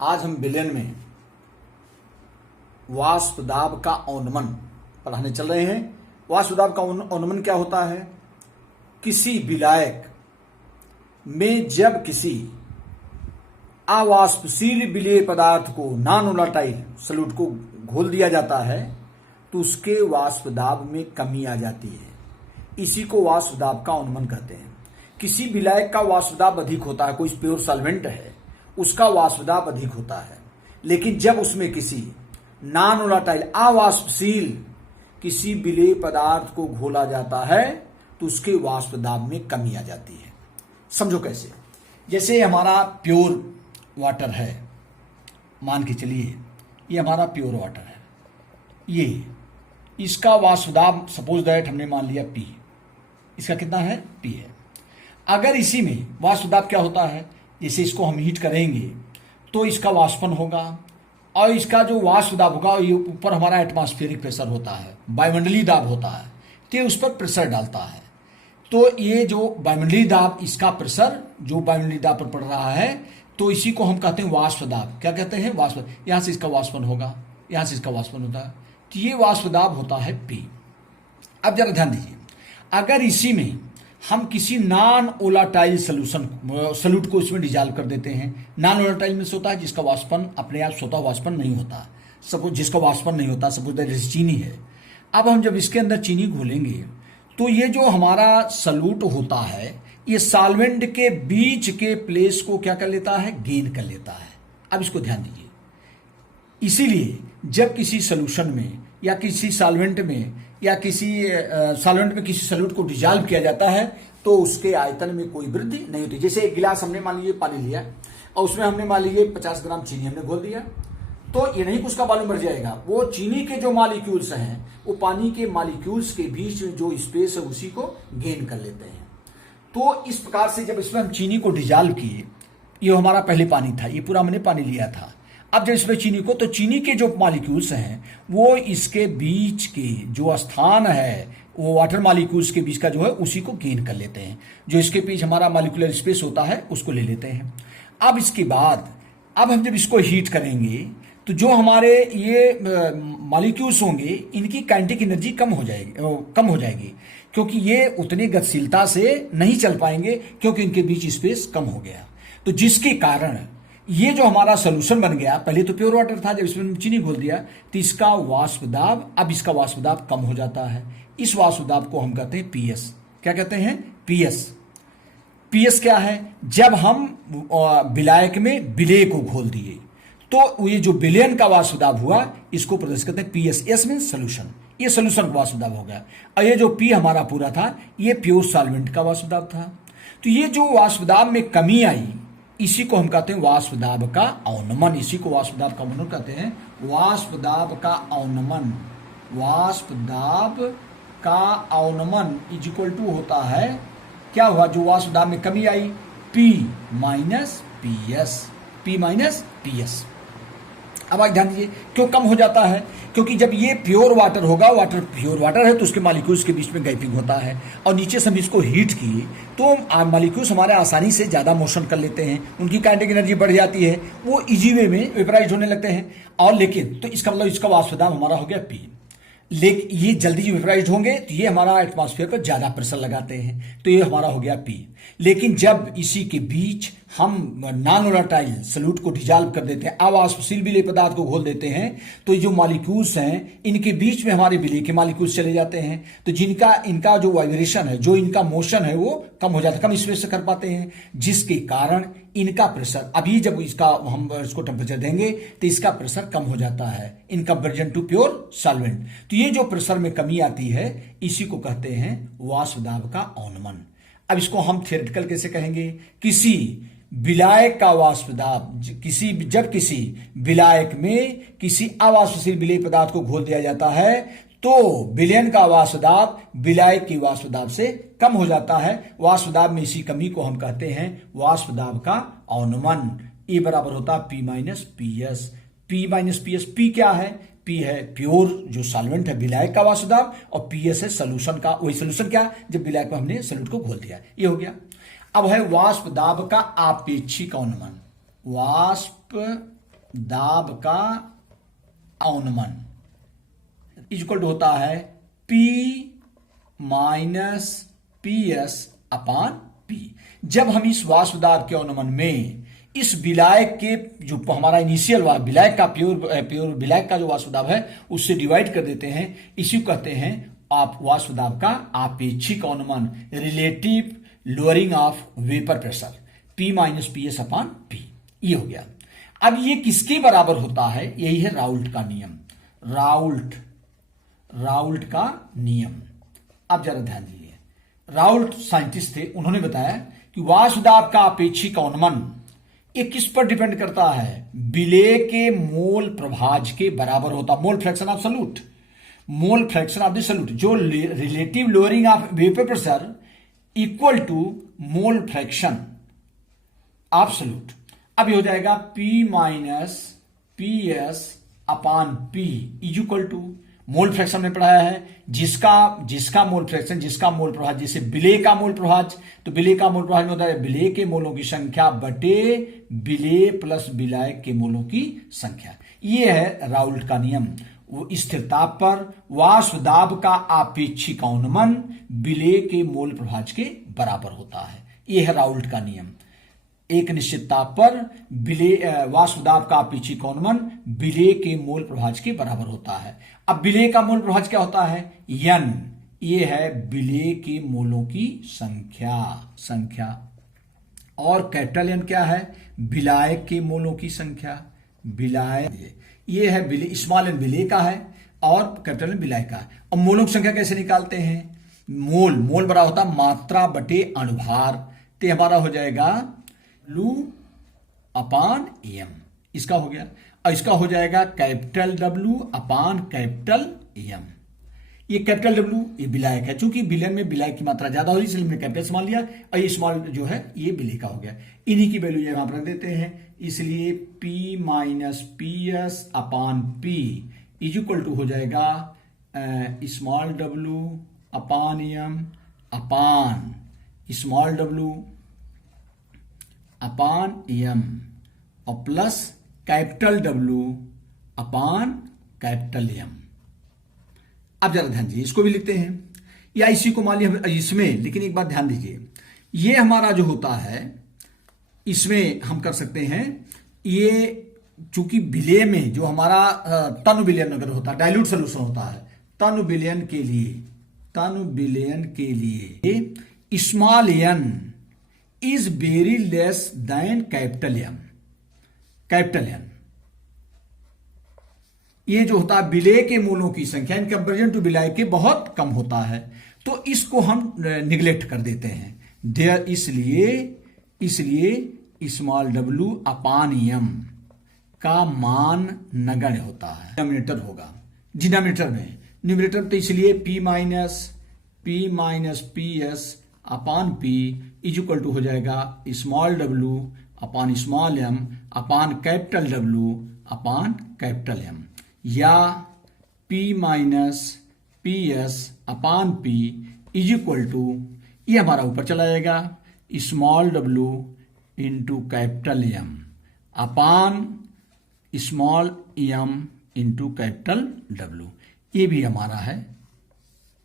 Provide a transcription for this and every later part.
आज हम विलयन में वाष्प दाब का अवनमन पढ़ाने चल रहे हैं। वाष्प दाब का अवनमन क्या होता है? किसी विलायक में जब किसी अवाष्पशील विलेय पदार्थ को नॉन वोलेटाइल सॉल्यूट को घोल दिया जाता है तो उसके वाष्प दाब में कमी आ जाती है। इसी को वाष्प दाब का अवनमन कहते हैं। किसी विलायक का वाष्प दाब अधिक होता है, कोई प्योर सॉल्वेंट है, उसका वाष्प दाब अधिक होता है, लेकिन जब उसमें किसी नॉन वोलेटाइल अवाष्पशील किसी विलेय पदार्थ को घोला जाता है तो उसके वाष्प दाब में कमी आ जाती है। समझो कैसे? जैसे हमारा प्योर वाटर है, मान के चलिए ये हमारा प्योर वाटर है, ये इसका वाष्प दाब सपोज दैट हमने मान लिया P, इसका कितना है? P है। अगर इसी में वाष्प दाब क्या होता है, जैसे इसको हम हीट करेंगे तो इसका वाष्पन होगा और इसका जो वाष्प दाब होगा ये ऊपर हमारा एटमॉस्फेरिक प्रेशर होता है, वायुमंडलीय दाब होता है, तो उस पर प्रेशर डालता है। तो ये जो वायुमंडलीय दाब, इसका प्रेशर जो वायुमंडलीय दाब पर पड़ रहा है, तो इसी को हम कहते हैं वाष्प दाब। क्या कहते हैं? वाष्प। यहां से इसका वाष्पन होगा, यहां से इसका वाष्पन होता है, तो ये वाष्प दाब होता है P। अब जरा ध्यान दीजिए, अगर इसी में हम किसी नॉन वोलेटाइल सॉल्यूट को इसमें डिजॉल्व कर देते हैं। नॉन वोलेटाइल में से होता है जिसका वाष्पन अपने आप स्वतः वाष्पन नहीं होता, सपोज जिसका वाष्पन नहीं होता, सपोज दैट चीनी है। अब हम जब इसके अंदर चीनी घोलेंगे तो ये जो हमारा सॉल्यूट होता है ये सॉल्वेंट के बीच के प्लेस को क्या कर लेता है? गेन कर लेता है। अब इसको ध्यान दीजिए, इसीलिए जब किसी सॉल्यूशन में या किसी सॉल्वेंट में या किसी सॉल्वेंट में किसी सॉल्यूट को डिजॉल्व किया जाता है तो उसके आयतन में कोई वृद्धि नहीं होती। जैसे एक गिलास हमने मान लीजिए पानी लिया और उसमें हमने मान लीजिए 50 ग्राम चीनी हमने घोल दिया, तो ये नहीं कि उसका वॉल्यूम बढ़ जाएगा, वो चीनी के जो मॉलिक्यूल्स हैं वो पानी के मॉलिक्यूल्स के बीच में जो स्पेस है उसी को गेन कर लेते हैं। तो इस प्रकार से जब इसमें हम चीनी को डिजॉल्व किए, ये हमारा पहले पानी था, ये पूरा हमने पानी लिया था। अब जब इसमें चीनी को, तो चीनी के जो मॉलिक्यूल्स हैं वो इसके बीच के जो स्थान है वो वाटर मॉलिक्यूल्स के बीच का जो है उसी को गेन कर लेते हैं। जो इसके बीच हमारा मॉलिक्यूलर स्पेस होता है उसको ले लेते हैं। अब इसके बाद अब हम जब इसको हीट करेंगे तो जो हमारे ये मॉलिक्यूल्स होंगे इनकी काइनेटिक एनर्जी कम हो जाएगी क्योंकि ये उतनी गतिशीलता से नहीं चल पाएंगे क्योंकि इनके बीच स्पेस कम हो गया। तो जिसके कारण ये जो हमारा सॉल्यूशन बन गया, पहले तो प्योर वाटर था, जब इसमें चीनी घोल दिया तो इसका वाष्प दाब, अब इसका वाष्प दाब कम हो जाता है। इस वाष्प दाब को हम कहते हैं PS। क्या कहते हैं? PS क्या है? जब हम विलायक में विलेय को घोल दिए तो ये जो विलयन का वाष्प दाब हुआ इसको प्रदर्शित करते हैं PS। S मीन्स सॉल्यूशन, ये सॉल्यूशन का वाष्प दाब हो गया। और ये जो P हमारा पूरा था ये प्योर सॉल्वेंट का वाष्प दाब था। तो ये जो वाष्प दाब में कमी आई इसी को हम कहते हैं वाष्प दाब का अवनमन। इसी को वाष्प दाब का अवनमन कहते हैं। वाष्प दाब का अवनमन, वाष्प दाब का अवनमन इज इक्वल टू होता है, क्या हुआ? जो वाष्प दाब में कमी आई P माइनस PS। अब आप ध्यान दीजिए क्यों कम हो जाता है? क्योंकि जब ये प्योर वाटर होगा, प्योर वाटर है तो उसके मॉलिक्यूल्स के बीच में गैपिंग होता है और नीचे से हम इसको हीट किए तो मॉलिक्यूल्स हमारे आसानी से ज़्यादा मोशन कर लेते हैं, उनकी काइनेटिक एनर्जी बढ़ जाती है, वो इजी वे में वेपराइज होने लगते हैं। और लेकिन तो इसका मतलब इसका वाष्प दाब हमारा हो गया P। लेकिन ये जल्दी जो वेपराइज होंगे तो ये हमारा एटमॉस्फेयर पर ज़्यादा प्रेशर लगाते हैं, तो ये हमारा हो गया P। लेकिन जब इसी के बीच हम नॉन वोलेटाइल सॉल्यूट को डिजॉल्व कर देते हैं, अवाष्पशील विलेय पदार्थ को घोल देते हैं, तो जो मॉलिक्यूल्स हैं इनके बीच में हमारे विलेय के मॉलिक्यूल्स चले जाते हैं, तो इनका जो वाइब्रेशन है, जो इनका मोशन है वो कम हो जाता है, कम स्पेस से कर पाते हैं, जिसके कारण इनका प्रेशर, अभी जब हम इसको टेम्परेचर देंगे तो इसका प्रेशर कम हो जाता है in comparison to pure solvent. तो ये जो प्रेशर में कमी आती है इसी को कहते हैं वाष्प दाब का अवनमन। अब इसको हम थियोरेटिकल कैसे कहेंगे? किसी विलायक का वाष्प दाब, जब किसी विलायक में किसी अवाष्पशील विलेय पदार्थ को घोल दिया जाता है तो विलयन का वाष्प दाब विलायक की वाष्प दाब से कम हो जाता है। वाष्प दाब में इसी कमी को हम कहते हैं वाष्प दाब का अवनमन। E बराबर होता है P माइनस PS। P क्या है? P है प्योर जो सॉल्वेंट है विलायक का वाष्प दाब और PS है सॉल्यूशन का, वही सॉल्यूशन क्या जब विलायक में हमने सॉल्यूट को घोल दिया, ये हो गया। अब है वाष्प दाब का आपेक्षिक अवनमन। वाष्प दाब का अवनमन इक्वल टू होता है P minus PS upon P। जब हम इस वाष्प दाब के अवनमन में इस विलायक के जो हमारा इनिशियल विलायक का प्योर विलायक का जो वाष्प दाब है उससे डिवाइड कर देते हैं, इसी को कहते हैं आप वाष्प दाब का आपेक्षिक अवनमन, relative lowering of vapour pressure, P minus PS upon P। ये हो गया। अब ये किसके बराबर होता है? यही है राउल्ट का नियम। राउल्ट का नियम। अब जरा ध्यान दीजिए, राउल्ट साइंटिस्ट थे, उन्होंने बताया कि वाष्प दाब का आपेक्षिक अवनमन ये किस पर डिपेंड करता है? विलेय के मोल प्रभाज के बराबर होता, mole fraction of solute, mole fraction of the solute, जो relative lowering of vapour pressure equal to mole fraction of solute. अब ये हो जाएगा P minus PS upon P is equal to mole fraction में पढ़ाया है, जिसका मोल फ्रैक्शन, जिसका मोल प्रभाज, जैसे विलेय का मोल प्रभाज, तो विलेय का मोल प्रभाज में होता है विलेय के मोलों की संख्या बटे विलेय प्लस विलायक के मोलों की संख्या। ये है राउल्ट का नियम। वो स्थिर ताप पर वाष्प दाब का आपेक्षिक अवनमन विलेय के मोल प्रभाज के बराबर होता है। यह है राउल्ट का नियम। एक निश्चित ताप पर वाष्प दाब का आपेक्षिक अवनमन विलेय के मोल प्रभाज के बराबर होता है। अब विलेय का मोल प्रभाज क्या होता है? N। ये है विलेय के मोलों की संख्या। और कैपिटल N क्या है? विलायक के मोलों की संख्या। विलायक ये है स्मॉल n विलेय का है और कैपिटल N विलायक का है। अब मोलों की संख्या कैसे निकालते हैं? मोल बड़ा होता मात्रा बटे अणुभार, तो हमारा हो जाएगा W अपान M। इसका हो गया। और इसका हो जाएगा capital W upon capital M। ये कैपिटल W ये विलायक है, चूंकि विलय में विलायक की मात्रा ज्यादा हो रही है इसलिए हमने कैपिटल स्मॉल लिया, और ये स्मॉल जो है ये विलेय का हो गया। इन्हीं की वैल्यू यहां पर रख देते हैं, इसलिए P minus PS upon P is equal to हो जाएगा small w upon M upon small w upon M और plus capital W upon capital M। अब जरा ध्यान दीजिए, इसको भी लिखते हैं या इसी को मान लिया इसमें, लेकिन एक बात ध्यान दीजिए, ये हमारा जो होता है इसमें हम कर सकते हैं, ये चूंकि विलेय में जो हमारा तनु विलयन अगर होता है, डाइल्यूट सोल्यूशन होता है, तनु विलयन के लिए small n is very less than capital M। Capital N ये जो होता है विलेय के मोलों की संख्या इन कंपेरिजन टू विलायक के बहुत कम होता है, तो इसको हम निगलेक्ट कर देते हैं। इसलिए स्मॉल w अपान M का मान नगण्य होता है। डिनोमिनेटर होगा, डिनोमिनेटर में न्यूमरेटर, तो इसलिए P minus PS upon P is equal to हो जाएगा small w upon small m upon capital W upon capital M, या P minus PS upon P is equal to, ये हमारा ऊपर चला जाएगा small w into capital M upon small m into capital W। ये भी हमारा है,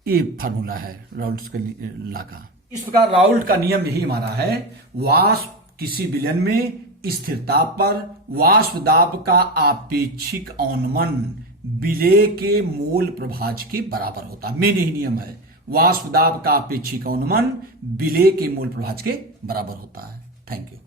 ये फार्मूला है राउल्ट लॉ का। इस प्रकार राउल्ट का नियम यही हमारा है, वाष्प किसी विलयन में स्थिर ताप पर वाष्प दाब का आपेक्षिक अवनमन विलेय के मोल प्रभाज के बराबर होता है। मेन यही नियम है, वाष्प दाब का आपेक्षिक अवनमन विलेय के मोल प्रभाज के बराबर होता है। Thank you.